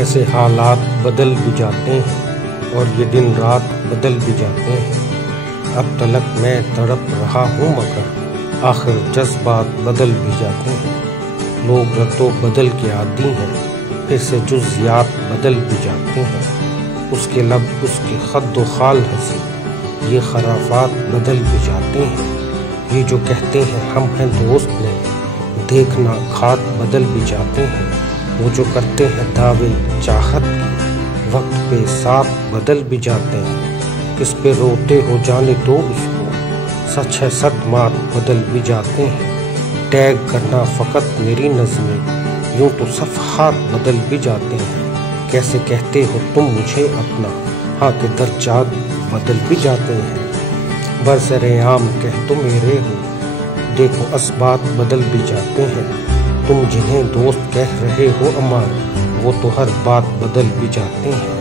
ऐसे हालात बदल भी जाते हैं और ये दिन रात बदल भी जाते हैं। अब तलक मैं तड़प रहा हूँ मगर आखिर जज्बात बदल भी जाते हैं। लोग रद्दो बदल के आदी हैं, फिर से जुज़ियात बदल भी जाते हैं। उसके लब उसके खद्दो खाल हंसी, ये खराफात बदल भी जाते हैं। ये जो कहते हैं हम हैं दोस्त नहीं, देखना खात बदल भी जाते हैं। वो जो करते हैं दावे चाहत की, वक्त पे साथ बदल भी जाते हैं। किस पे रोते हो जाने दो उसको, सच है सदमात बदल भी जाते हैं। टैग करना फ़कत मेरी नज़में, यूँ तो सफ़हात बदल भी जाते हैं। कैसे कहते हो तुम मुझे अपना, हाँ के दर्जात बदल भी जाते हैं। बरसरे-आम कह तो मेरे हो, देखो असबात बदल भी जाते हैं। तुम जिन्हें दोस्त कह रहे हो अमार, वो तो हर बात बदल भी जाते हैं।